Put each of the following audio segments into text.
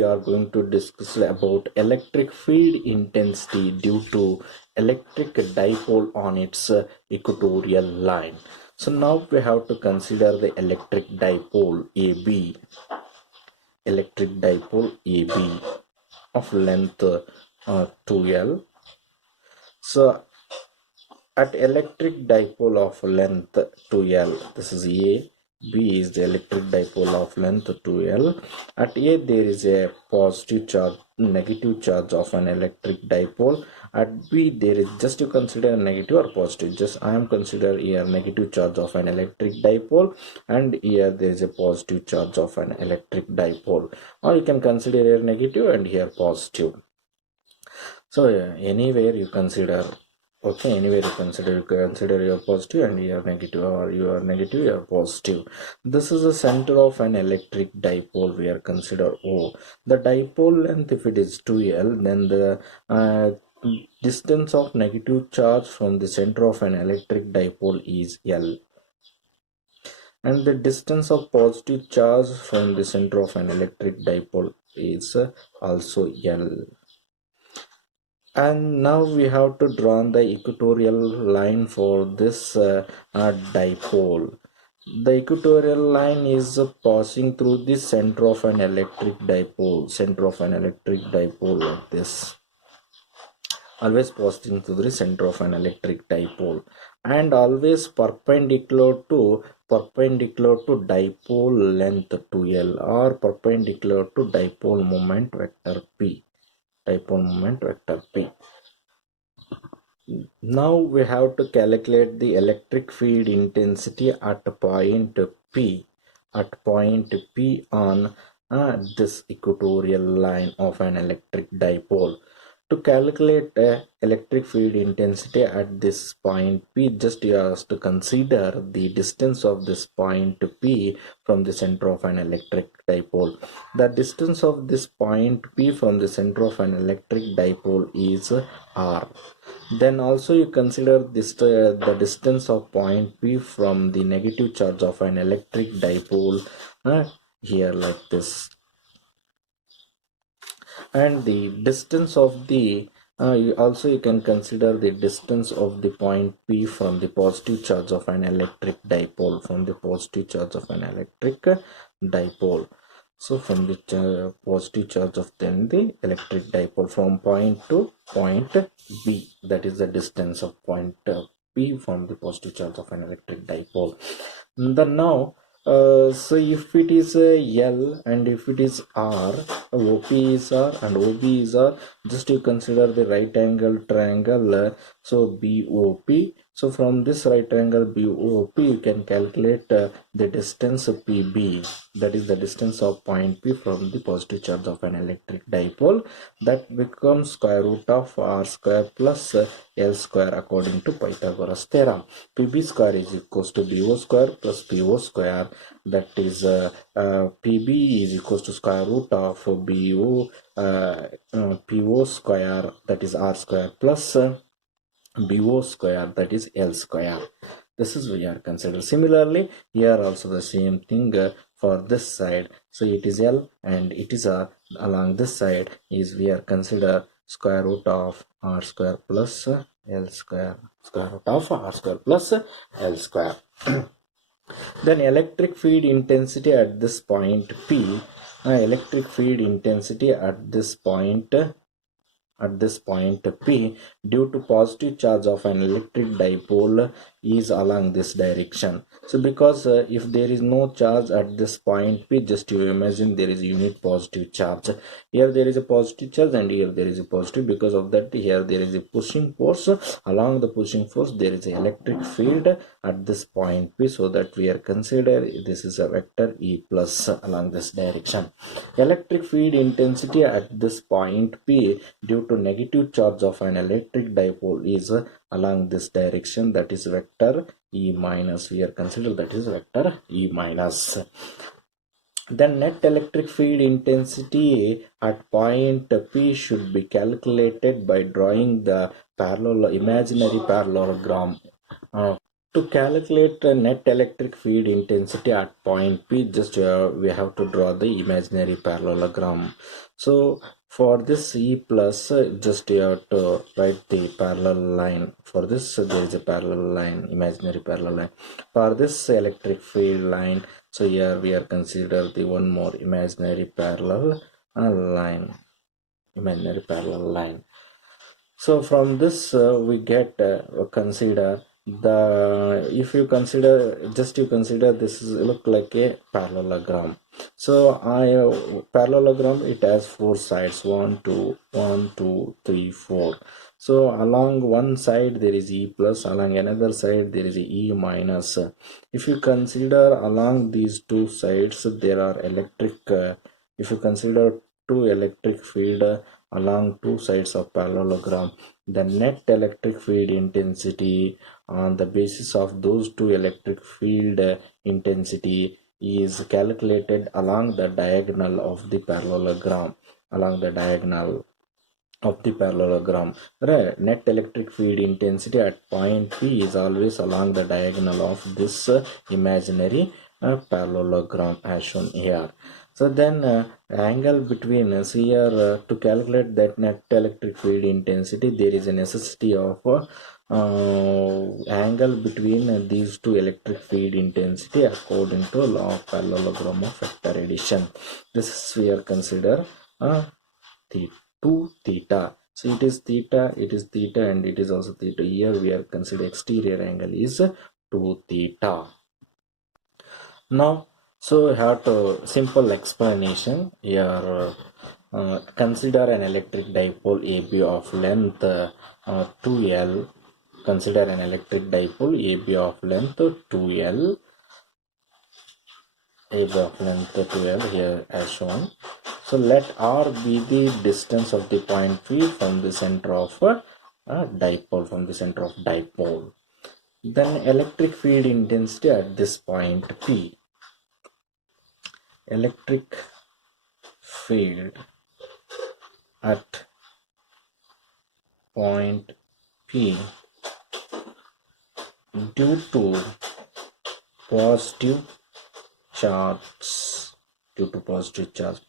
we are going to discuss about electric field intensity due to electric dipole on its equatorial line. So now we have to consider the electric dipole AB of length 2L. So at electric dipole of length 2L, this is A. B is the electric dipole of length 2L. At A there is a positive charge, negative charge of an electric dipole. At B there is, just you consider negative or positive, just I am consider here negative charge of an electric dipole, and here there is a positive charge of an electric dipole, or you can consider here negative and here positive. So anywhere you consider, okay, anywhere you consider your positive and your negative, or your negative your positive. This is the center of an electric dipole. We are consider O. The dipole length, if it is 2L, then the distance of negative charge from the center of an electric dipole is L, and the distance of positive charge from the center of an electric dipole is also L. And now we have to draw the equatorial line for this dipole. The equatorial line is passing through the center of an electric dipole, like this, always passing through the center of an electric dipole, and always perpendicular to dipole length 2L, or perpendicular to dipole moment vector P. Now we have to calculate the electric field intensity at point P on this equatorial line of an electric dipole. To calculate electric field intensity at this point P, just you have to consider the distance of this point P from the center of an electric dipole. The distance of this point P from the center of an electric dipole is R. Then also you consider this the distance of point P from the negative charge of an electric dipole here, like this, and the distance of the you can consider the distance of the point P from the positive charge of an electric dipole, So from the positive charge of then the electric dipole from point to point B, that is the distance of point P from the positive charge of an electric dipole. Then now so if it is L and if it is R, OP is R and OB is R, just you consider the right angle triangle, so BOP. So from this right angle BOP you can calculate the distance PB, that is the distance of point P from the positive charge of an electric dipole. That becomes square root of R square plus L square according to Pythagoras theorem. PB square is equals to BO square plus PO square, that is PB is equals to square root of PO square, that is R square, plus BO square, that is L square. This is we are considered. Similarly here also the same thing for this side. So it is L and it is R. Along this side is we are consider square root of R square plus L square, square root of R square plus L square. Then electric field intensity at this point P, electric field intensity at this point P due to positive charge of an electric dipole is along this direction. So because if there is no charge at this point P, just you imagine there is a unit positive charge. Here there is a positive charge and here there is a positive. Because of that, here there is a pushing force. Along the pushing force there is an electric field at this point P, so that we are consider this is a vector E plus along this direction. Electric field intensity at this point P due to negative charge of an electric dipole is along this direction, that is vector E minus. We are consider that is vector E minus. Then net electric field intensity at point P should be calculated by drawing the imaginary parallelogram To calculate the net electric field intensity at point P, just we have to draw the imaginary parallelogram. So for this E plus, just you have to write the parallel line. For this, there is a parallel line, imaginary parallel line. For this electric field line, so here we are consider the one more imaginary parallel line, imaginary parallel line. So from this we get consider the, if you consider, just you consider this is look like a parallelogram. So I parallelogram, it has four sides, 1 2 1 2 3 4. So along one side there is E plus, along another side there is E minus. If you consider along these two sides there are electric if you consider two electric field along two sides of parallelogram, the net electric field intensity on the basis of those two electric field intensity is calculated along the diagonal of the parallelogram, along the diagonal of the parallelogram. Right. Net electric field intensity at point P is always along the diagonal of this imaginary parallelogram as shown here. So then angle between us here, to calculate that net electric field intensity, there is a necessity of angle between these two electric field intensity according to law of parallelogram of vector addition. This is we are consider theta, 2 theta. So it is theta, and it is also theta. Here we are consider exterior angle is 2 theta. Now, so we have to simple explanation here. Consider an electric dipole AB of length 2L. Consider an electric dipole AB of length 2L. AB of length 2L here as shown. So let R be the distance of the point P from the center of a dipole, from the center of dipole. Then electric field intensity at this point P. Electric field at point P due to positive charge,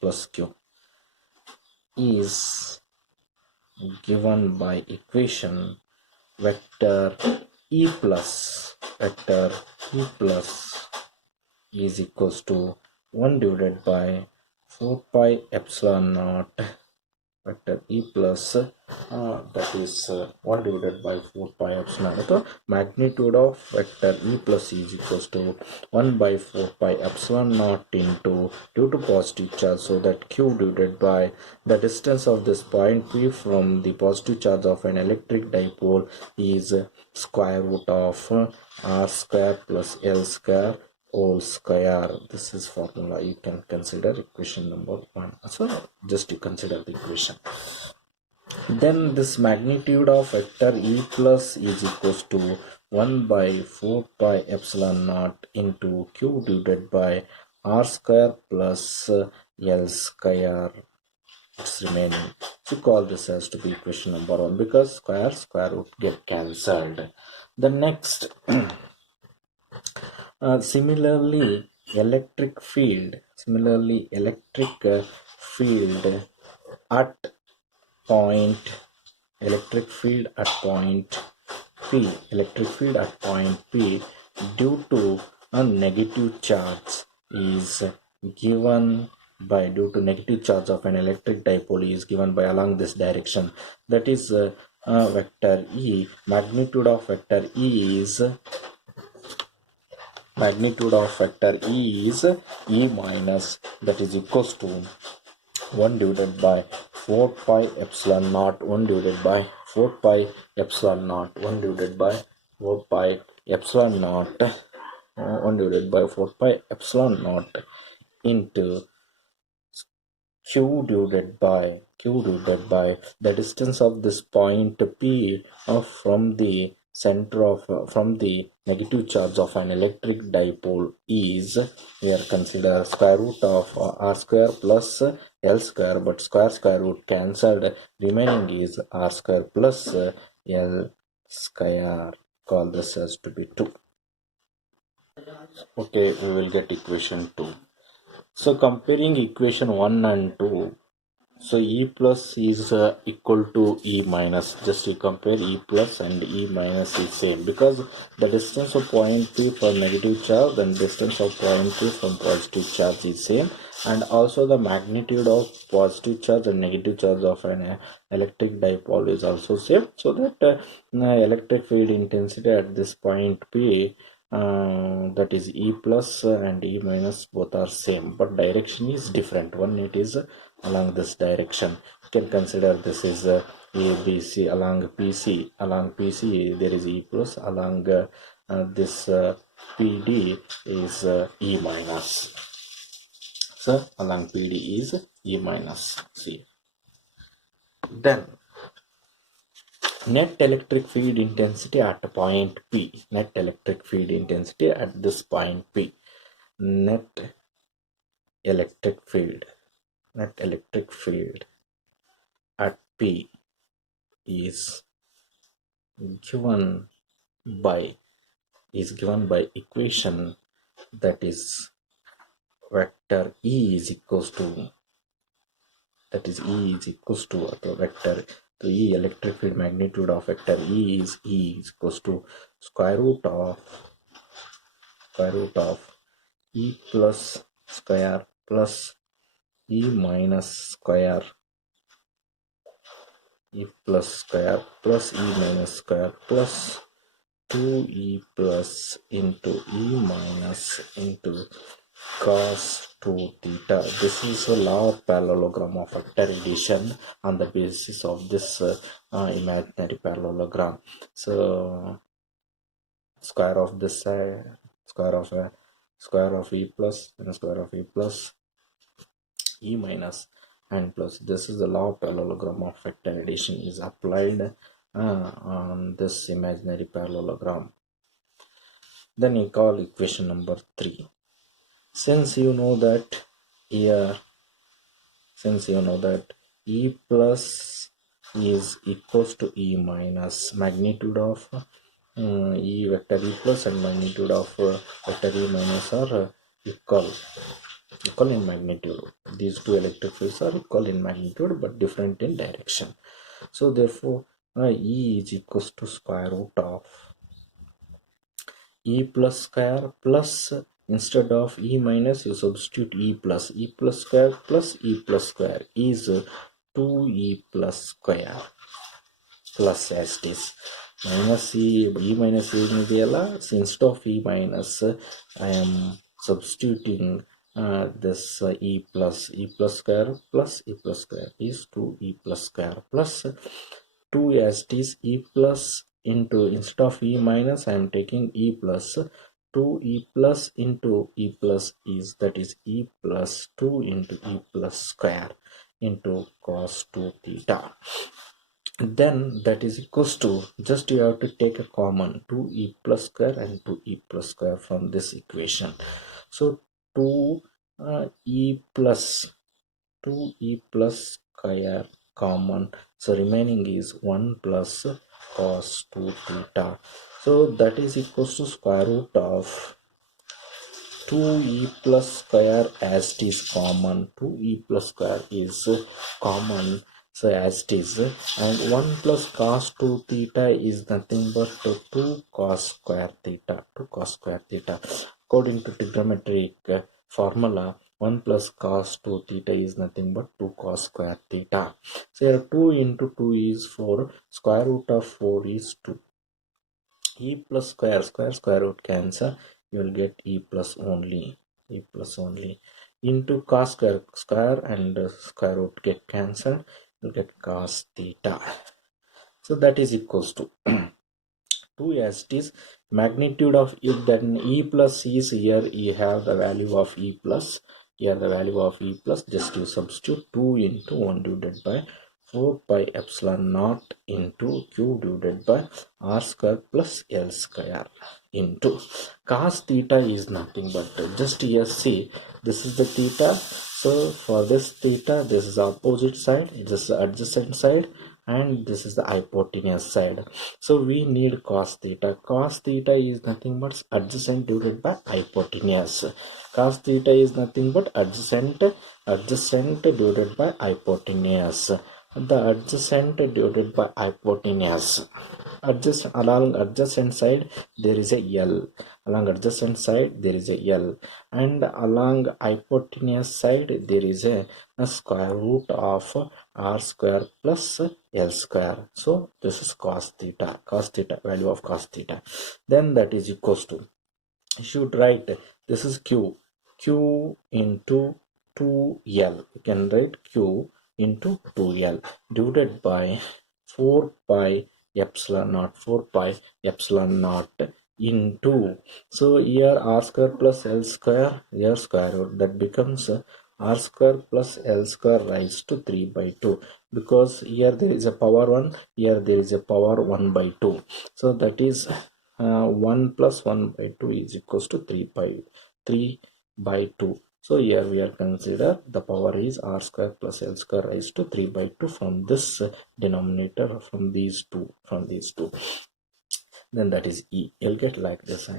plus Q is given by equation vector E plus is equals to 1 divided by 4 pi epsilon naught vector E plus that is 1 divided by 4 pi epsilon naught. The magnitude of vector E plus is equals to 1 by 4 pi epsilon naught into due to positive charge, so that Q divided by the distance of this point P from the positive charge of an electric dipole is square root of R square plus L square whole square. This is formula. You can consider equation number 1. So just you consider the equation. Then this magnitude of vector E plus is equals to 1 by 4 pi epsilon naught into Q divided by R square plus L square. It's remaining. So call this as to be equation number 1, because square root get cancelled. The next similarly electric field at point P due to a negative charge is given by, due to negative charge of an electric dipole is given by along this direction, that is vector E. Magnitude of vector E is E minus, that is equals to 1 divided by 4 pi epsilon naught, 1 divided by 4 pi epsilon naught, 1 divided by 4 pi epsilon naught, 1 divided by 4 pi epsilon naught into Q divided by the distance of this point P from the center of from the negative charge of an electric dipole is, we are consider square root of R square plus L square, but square root cancelled, remaining is R square plus L square. Call this as to be 2. Okay, we will get equation 2. So comparing equation 1 and 2, so E plus is equal to E minus. Just you compare E plus and E minus is same, because the distance of point P for negative charge and distance of point P from positive charge is same, and also the magnitude of positive charge and negative charge of an electric dipole is also same. So that electric field intensity at this point P, that is E plus and E minus, both are same, but direction is different. One, it is along this direction. You can consider this is ABC. Along PC there is E plus, along this PD is E minus. So along PD is E minus. See, then net electric field intensity at point P. Net electric field intensity at this point P. Net electric field. Net electric field at P is given by equation, that is vector E is equals to, the vector, the E electric field magnitude of vector E is equals to square root of E plus square plus E minus square, E plus square plus E minus square plus 2E plus into E minus into cos 2 theta. This is a law of parallelogram of vector addition on the basis of this imaginary parallelogram. So square of this side, square of E plus and square of E plus E minus and plus, this is the law of parallelogram of vector addition is applied on this imaginary parallelogram. Then you call equation number 3. Since you know that here, E plus is equals to E minus, magnitude of E vector E plus and magnitude of vector E minus are equal in magnitude. These two electric fields are equal in magnitude but different in direction. So therefore E is equals to square root of E plus square plus, instead of E minus you substitute E plus square plus E plus square is 2E plus square plus, as it is minus E minus ಏನಿದೆಯಲ್ಲ, so instead of E minus I am substituting this E plus square plus E plus square is 2E plus square plus 2, as it is E plus into, instead of E minus I am taking E plus, 2E plus into E plus is, that is E plus 2 into E plus square into cos 2 theta. Then that is equals to, just you have to take a common 2E plus square and 2E plus square from this equation. So 2E plus square common, so remaining is 1 plus cos 2 theta. So that is equals to square root of 2E plus square, as it is common, 2E plus square is common, so as it is, and 1 plus cos 2 theta is nothing but 2 cos square theta, according to trigonometric formula. 1 plus cos 2 theta is nothing but 2 cos square theta. So here 2 into 2 is 4, square root of 4 is 2. E plus square root cancel, you will get E plus only, into cos square and square root get cancelled, you will get cos theta. So that is equals to 2, as it is, magnitude of E, then E plus is here, you have the value of E plus, here the value of E plus, just you substitute 2 into 1 divided by 4 pi epsilon naught into Q divided by R square plus L square into cos theta is nothing but, just here see, this is the theta, so for this theta, this is opposite side, this is adjacent side, and this is the hypotenuse side. So we need cos theta. Cos theta is nothing but adjacent divided by hypotenuse. Cos theta is nothing but adjacent divided by hypotenuse. The adjacent divided by hypotenuse. Along adjacent side there is a L. Along adjacent side there is a L, and along hypotenuse side there is a square root of r square plus L square. So this is cos theta. Cos theta, value of cos theta. Then that is equals to, you should write, this is q into 2L. You can write q into 2L divided by 4 pi epsilon naught, 4 pi epsilon naught into, so here r square plus L square, here square root, that becomes r square plus L square raised to 3 by 2, because here there is a power 1, here there is a power 1 by 2, so that is 1 plus 1 by 2 is equals to 3 by 2. So here we are consider the power is r square plus L square raised to 3 by 2 from this denominator, from these two, then that is E. You'll get like this.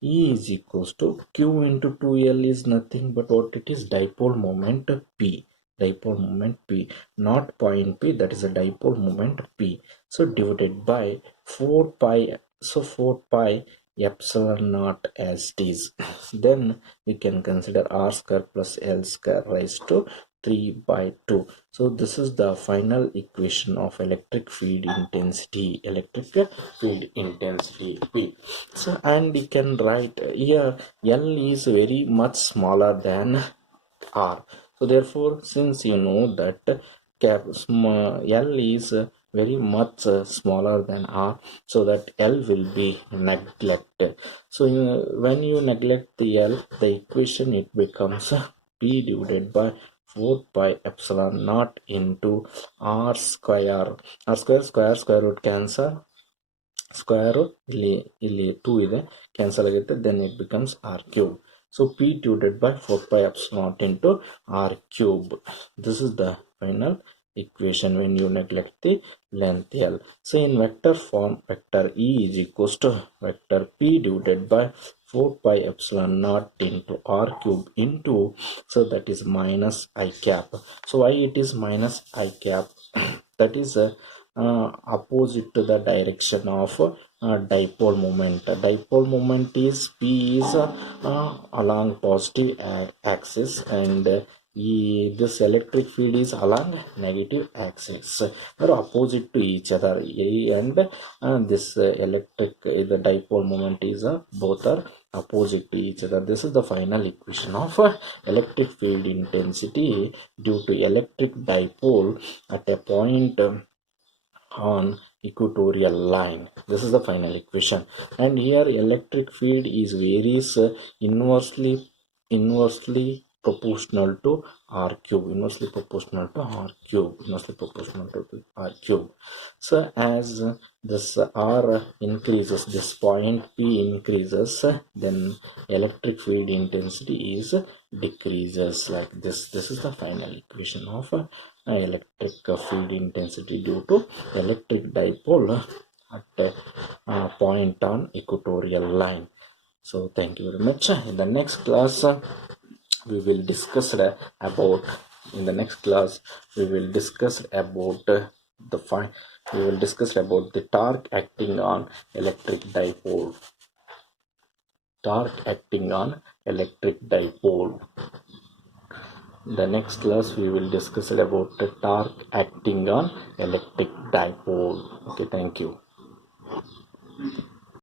E is equals to Q into 2L is nothing but what it is, dipole moment P. Dipole moment P, not point P, that is a dipole moment P. So divided by 4 pi, so 4 pi epsilon naught as it is. Then we can consider r square plus L square raised to 3 by 2. So this is the final equation of electric field intensity, P. So, and you can write here L is very much smaller than R. So therefore, since you know that L is very much smaller than R, so that L will be neglected. So when you neglect the L, the equation it becomes P divided by 4 pi epsilon naught into R square. Square root cancel, square root ಇಲ್ಲಿ 2 ಇದೆ, cancel ಆಗುತ್ತೆ, then it becomes r cube. So P divided by 4 pi epsilon naught into r cube. This is the final equation when you neglect the length L. So in vector form, vector E is equals to vector P divided by 4 pi epsilon naught into r cube into, so that is minus I cap. So why it is minus I cap? That is opposite to the direction of dipole moment. Dipole moment is P is along positive axis, and this electric field is along negative axis. They are opposite to each other, and this electric the dipole moment is both are opposite to each other. This is the final equation of electric field intensity due to electric dipole at a point on equatorial line. This is the final equation, and here electric field is varies inversely proportional to r cube, inversely proportional to r cube. So as this r increases, this point P increases, then electric field intensity is decreases like this. This is the final equation of electric field intensity due to electric dipole at a point on equatorial line. So thank you very much. In the next class we will discuss about the torque acting on electric dipole. The next class we will discuss about the torque acting on electric dipole. Okay, thank you.